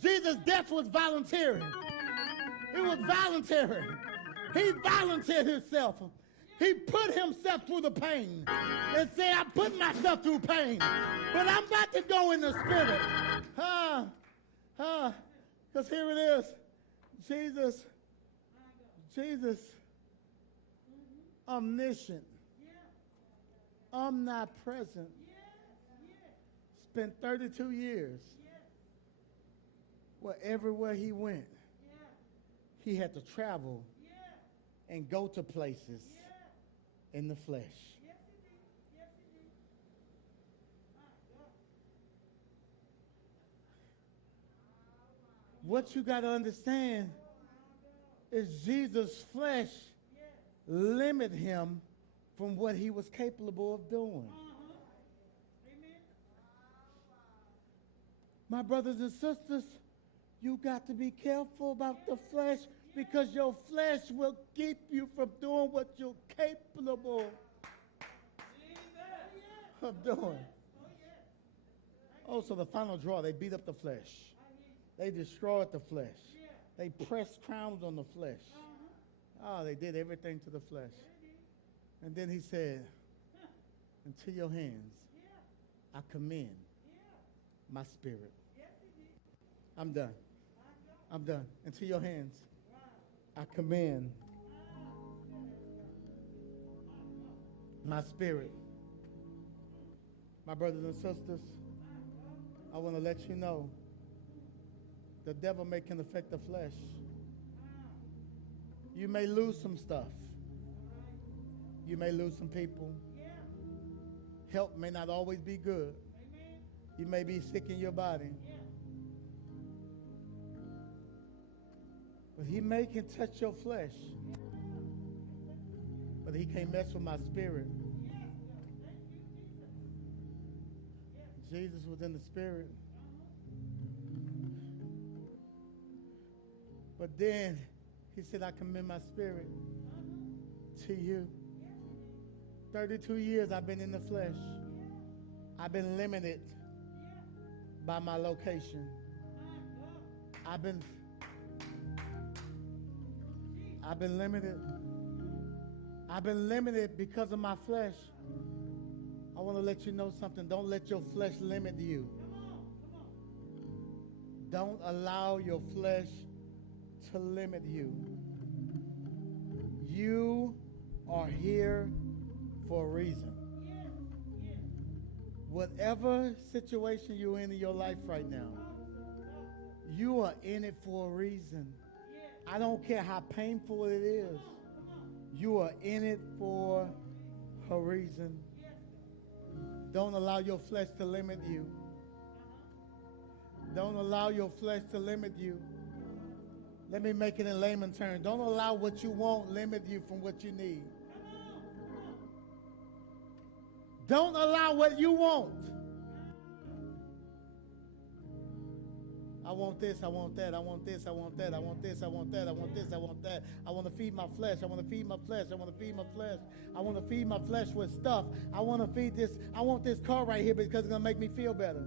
Jesus' death was voluntary. It was voluntary. He volunteered himself. He put himself through the pain and said, I put myself through pain, but I'm about to go in the spirit. Because here it is. Jesus, omniscient, omnipresent, spent 32 years. Well, everywhere he went, he had to travel and go to places in the flesh. What you got to understand is Jesus' flesh limited him from what he was capable of doing. My brothers and sisters, you got to be careful about the flesh, because your flesh will keep you from doing what you're capable of doing. Oh, so the final draw, they beat up the flesh. They destroyed the flesh. They pressed crowns on the flesh. Oh, they did everything to the flesh. And then he said, into your hands, I commend my spirit. I'm done. I'm done. Into your hands, I commend my spirit. My brothers and sisters, I want to let you know the devil can affect the flesh. You may lose some stuff. You may lose some people. Help may not always be good. You may be sick in your body. But he can touch your flesh. But he can't mess with my spirit. Jesus was in the spirit. But then he said, I commend my spirit to you. 32 years I've been in the flesh. I've been limited by my location. I've been limited. I've been limited because of my flesh. I want to let you know something. Don't let your flesh limit you. Don't allow your flesh to limit you. You are here for a reason. Whatever situation you're in your life right now, you are in it for a reason. I don't care how painful it is. You are in it for a reason. Don't allow your flesh to limit you. Don't allow your flesh to limit you. Let me make it in layman terms. Don't allow what you want limit you from what you need. Don't allow what you want. I want this, I want that, I want this, I want that, I want this, I want that, I want this, I want that. I want to feed my flesh, I want to feed my flesh, I want to feed my flesh. I want to feed my flesh with stuff. I want to feed this, I want this car right here because it's going to make me feel better.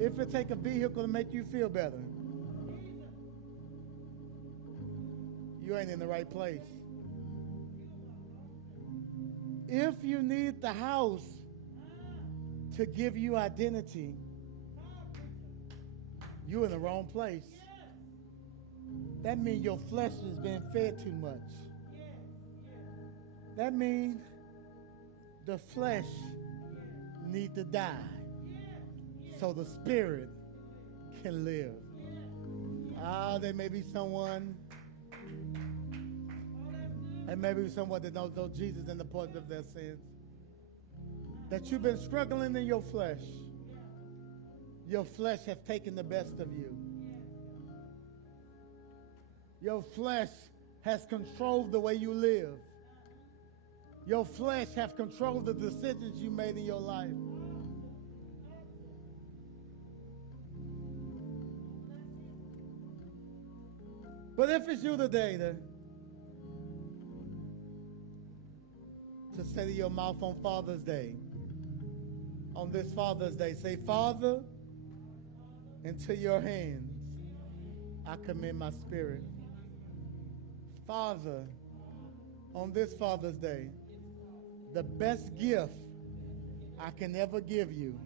If it take a vehicle to make you feel better, you ain't in the right place. If you need the house to give you identity, you're in the wrong place. That means your flesh has been fed too much. That means the flesh needs to die so the spirit can live. There may be someone, and maybe someone that knows Jesus and the pardon of their sins, that you've been struggling in your flesh. Your flesh has taken the best of you. Your flesh has controlled the way you live. Your flesh has controlled the decisions you made in your life. But if it's you today to say to your mouth on Father's Day, on this Father's Day, say, Father, into your hands I commend my spirit. Father, on this Father's Day, the best gift I can ever give you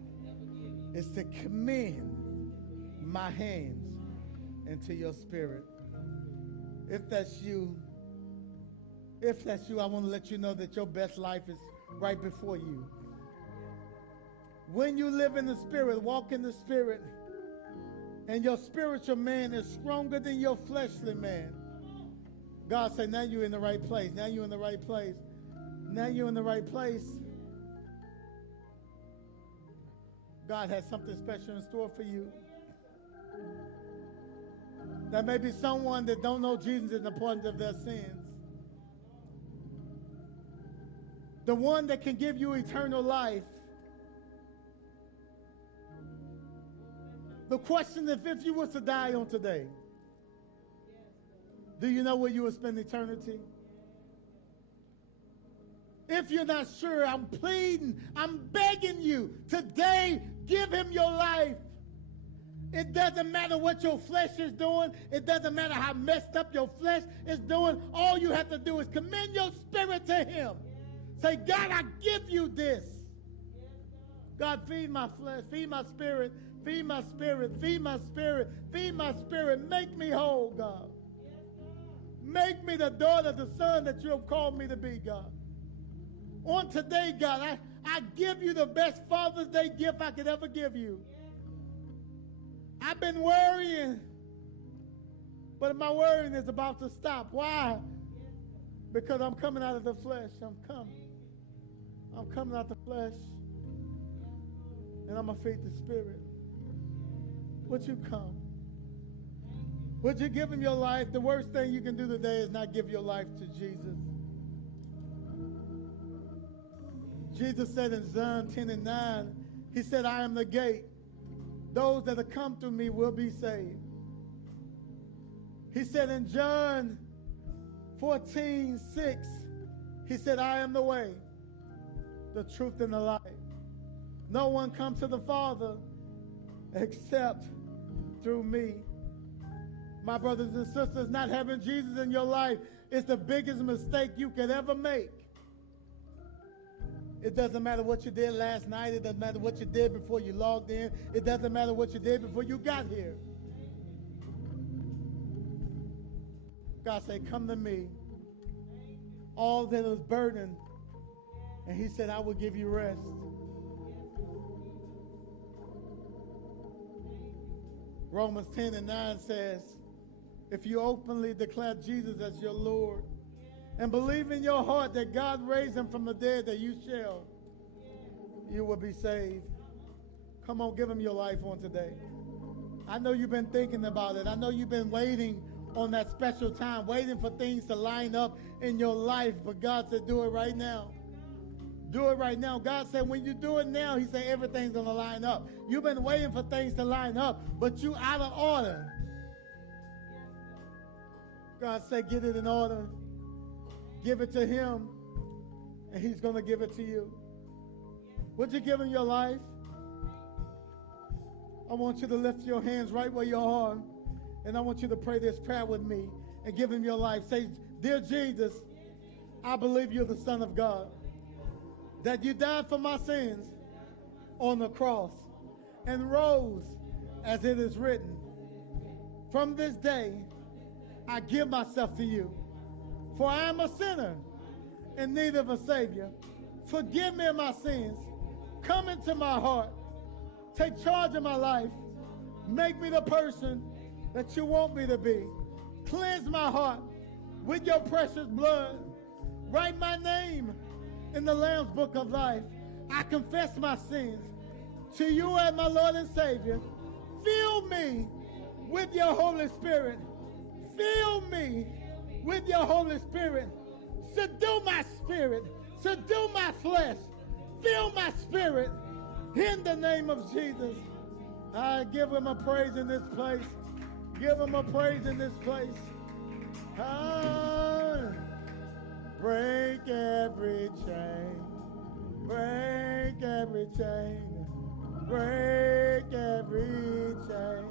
is to commend my hands into your spirit. If that's you, I want to let you know that your best life is right before you. When you live in the Spirit, walk in the Spirit, and your spiritual man is stronger than your fleshly man, God said, now you're in the right place. Now you're in the right place. Now you're in the right place. God has something special in store for you. There may be someone that don't know Jesus in the pardon of their sins. The one that can give you eternal life. The question is, if you was to die on today, do you know where you will spend eternity? If you're not sure, I'm pleading, I'm begging you, today, give him your life. It doesn't matter what your flesh is doing. It doesn't matter how messed up your flesh is doing. All you have to do is commend your spirit to him. Say, God, I give you this. God, feed my flesh, feed my spirit, feed my spirit, feed my spirit, feed my spirit. Make me whole, God. Make me the daughter, the son that you have called me to be, God. On today, God, I give you the best Father's Day gift I could ever give you. I've been worrying, but my worrying is about to stop. Why? Because I'm coming out of the flesh. I'm coming out of the flesh, and I'm going to feed the Spirit. Would you come? Would you give him your life? The worst thing you can do today is not give your life to Jesus. Jesus said in John 10:9, he said, I am the gate. Those that have come through me will be saved. He said in John 14:6, he said, I am the way, the truth, and the life. No one comes to the Father except through me. My brothers and sisters, not having Jesus in your life is the biggest mistake you could ever make. It doesn't matter what you did last night. It doesn't matter what you did before you logged in. It doesn't matter what you did before you got here. God said, come to me, all that is burdened. And he said, I will give you rest. Romans 10:9 says, if you openly declare Jesus as your Lord and believe in your heart that God raised him from the dead, that you will be saved. Come on, give him your life on today. I know you've been thinking about it. I know you've been waiting on that special time, waiting for things to line up in your life. But God said, do it right now. Do it right now. God said, when you do it now, he said, everything's going to line up. You've been waiting for things to line up, but you out of order. God said, get it in order. Give it to him, and he's going to give it to you. Would you give him your life? I want you to lift your hands right where you are, and I want you to pray this prayer with me and give him your life. Say, dear Jesus, I believe you're the Son of God, that you died for my sins on the cross and rose as it is written. From this day, I give myself to you, for I am a sinner in need of a Savior. Forgive me of my sins. Come into my heart. Take charge of my life. Make me the person that you want me to be. Cleanse my heart with your precious blood. Write my name in the Lamb's Book of Life. I confess my sins to you as my Lord and Savior. Fill me with your Holy Spirit. Fill me with your Holy Spirit. Subdue my spirit. Subdue my flesh. Fill my spirit. In the name of Jesus, I give him a praise in this place. Give him a praise in this place. Break every chain. Break every chain. Break every chain.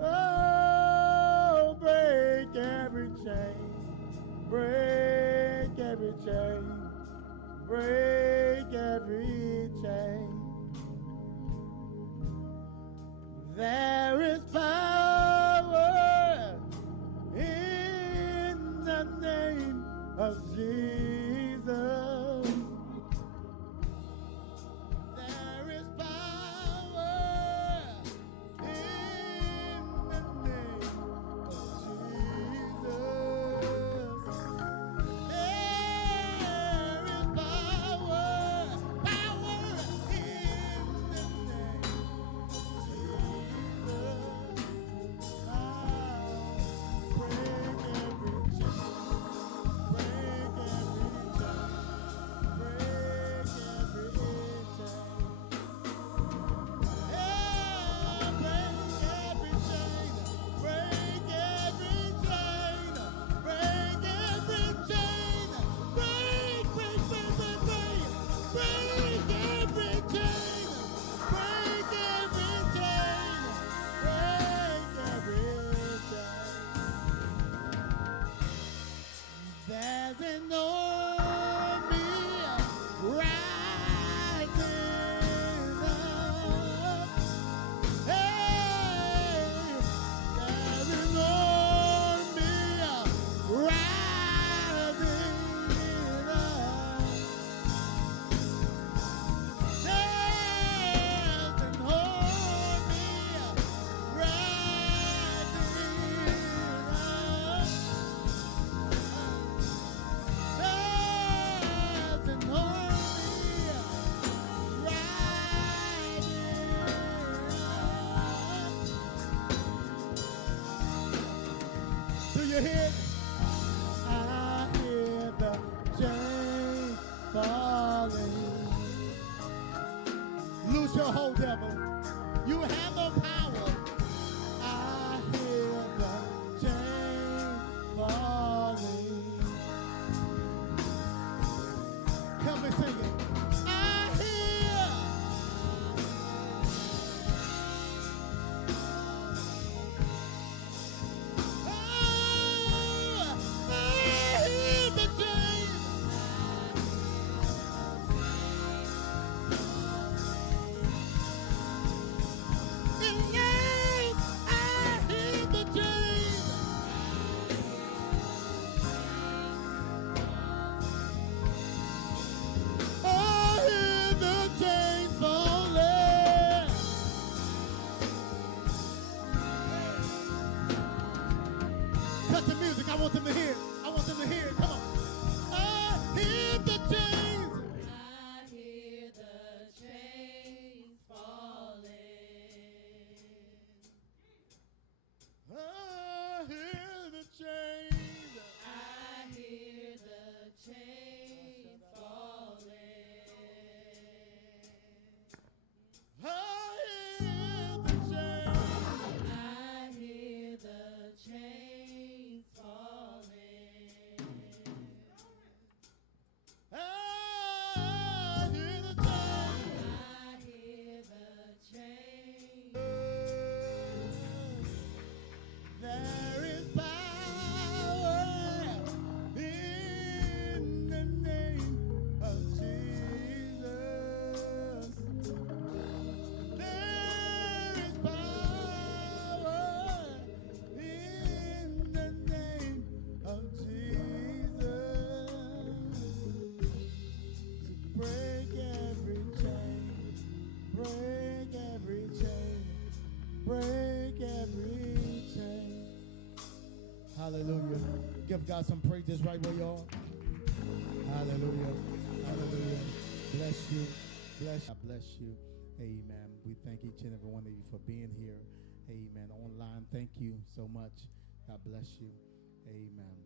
Oh, break every chain. Break every chain. Break every chain. There is power in the name of Jesus. There is power in the name of Jesus. There is power in the name of Jesus. Break every chain. Break every chain. Break every chain. Yeah, break every chain. Break every chain. Break every chain. Break, break, break, break, break. Break every chain. Break every chain. Break every chain. There's an army rising up. Hey, there's an army rising up. There's an army rising up. There's an army rising up. Do you hear it? I hear the chains falling. Loose your hold, devil. You have no power. I hear the chains falling. Help me sing it. I hear. Oh, I hear the chains. In Give God some praises right where you are. Hallelujah. Hallelujah. Bless you. God bless you. Amen. We thank each and every one of you for being here. Amen. Online, thank you so much. God bless you. Amen.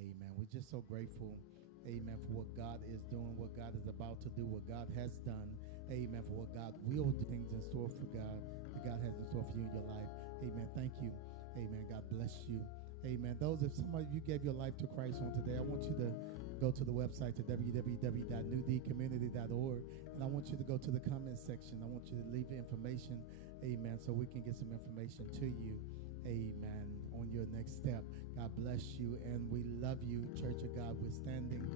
Amen. We're just so grateful. Amen. For what God is doing, what God is about to do, what God has done. Amen. For what God will do, things in store for God, that God has in store for you in your life. Amen. Thank you. Amen. God bless you. Amen. If some of you gave your life to Christ on today, I want you to go to the website to www.newdcommunity.org, and I want you to go to the comment section. I want you to leave information, amen, so we can get some information to you, amen, on your next step. God bless you, and we love you, Church of God. We're standing.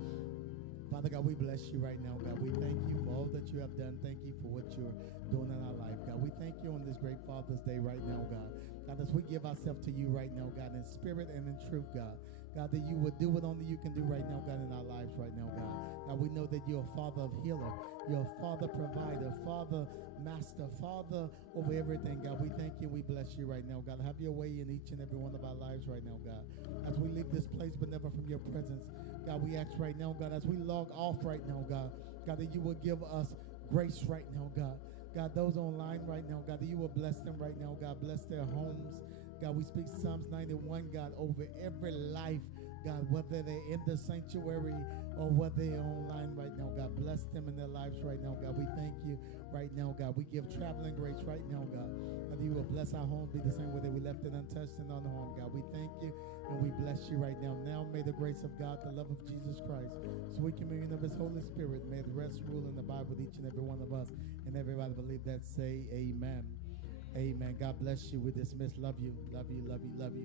Father God, we bless you right now, God. We thank you for all that you have done. Thank you for what you're doing in our life, God. We thank you on this great Father's Day right now, God. God, as we give ourselves to you right now, God, in spirit and in truth, God. God, that you would do what only you can do right now, God, in our lives right now, God. God, we know that you're a Father of healer. You're a Father provider, Father master, Father over everything, God. We thank you. We bless you right now, God. Have your way in each and every one of our lives right now, God. As we leave this place, but never from your presence, God, we ask right now, God, as we log off right now, God, God, that you will give us grace right now, God. God, those online right now, God, that you will bless them right now, God. Bless their homes. God, we speak Psalms 91, God, over every life, God, whether they're in the sanctuary or whether they're online right now, God. Bless them in their lives right now, God. We thank you right now, God. We give traveling grace right now, God. God, you will bless our home, be the same way that we left it untouched and unharmed, God. We thank you and we bless you right now. Now may the grace of God, the love of Jesus Christ, sweet communion of his Holy Spirit, may the rest, rule, and abide with each and every one of us. And everybody believe that, say amen. Amen. God bless you. We dismiss. Love you. Love you. Love you. Love you.